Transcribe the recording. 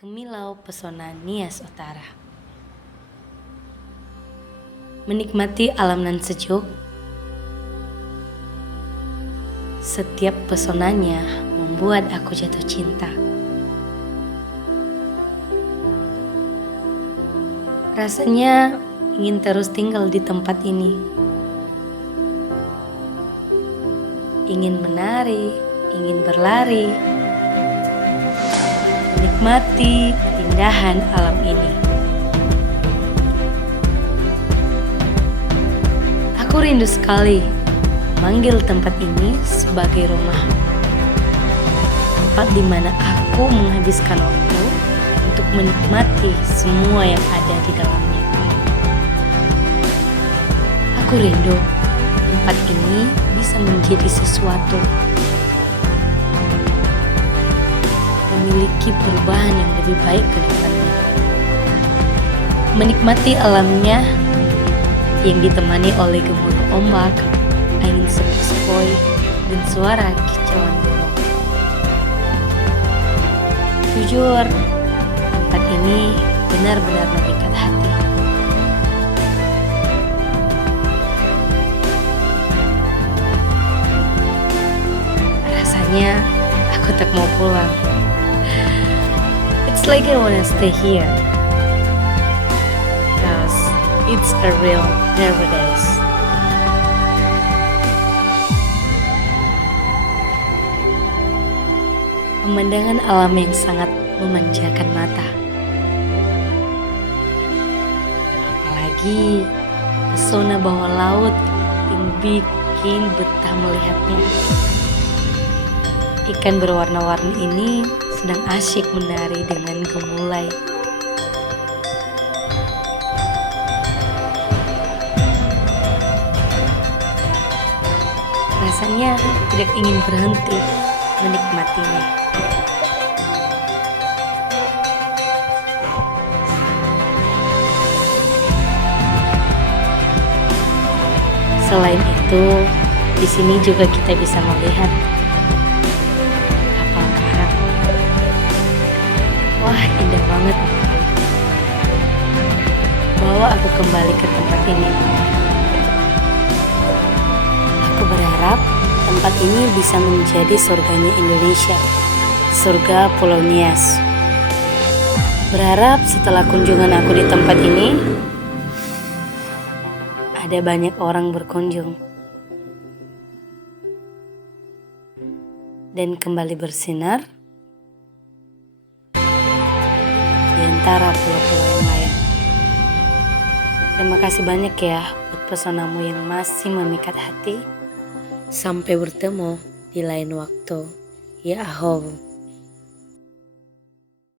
Kemilau pesona Nias Utara. Menikmati alam nan sejuk, setiap pesonanya membuat aku jatuh cinta. Rasanya ingin terus tinggal di tempat ini. Ingin menari, ingin berlari, menikmati keindahan alam ini. Aku rindu sekali memanggil tempat ini sebagai rumah. Tempat di mana aku menghabiskan waktu untuk menikmati semua yang ada di dalamnya. Aku rindu tempat ini bisa menjadi sesuatu, memiliki perubahan yang lebih baik ke depannya. Menikmati alamnya yang ditemani oleh gemuruh ombak, angin sepoi-sepoi, dan suara kicauan burung. Jujur, tempat ini benar-benar memikat hati. Rasanya aku tak mau pulang. It's like I wanna stay here, cause it's a real paradise. Pemandangan alam yang sangat memanjakan mata. Apalagi pesona bawah laut yang bikin betah melihatnya. Ikan berwarna-warni ini sedang asyik menari dengan gemulai. Rasanya tidak ingin berhenti menikmatinya. Selain itu, di sini juga kita bisa melihat kapal karak. Wah, indah banget. Bawa aku kembali ke tempat ini. Aku berharap tempat ini bisa menjadi surganya Indonesia, surga Pulau Nias. Berharap setelah kunjungan aku di tempat ini, ada banyak orang berkunjung dan kembali bersinar di antara pulau-pulau yang lain. Terima kasih banyak ya buat pesonamu yang masih memikat hati. Sampai bertemu di lain waktu. Ya ahow.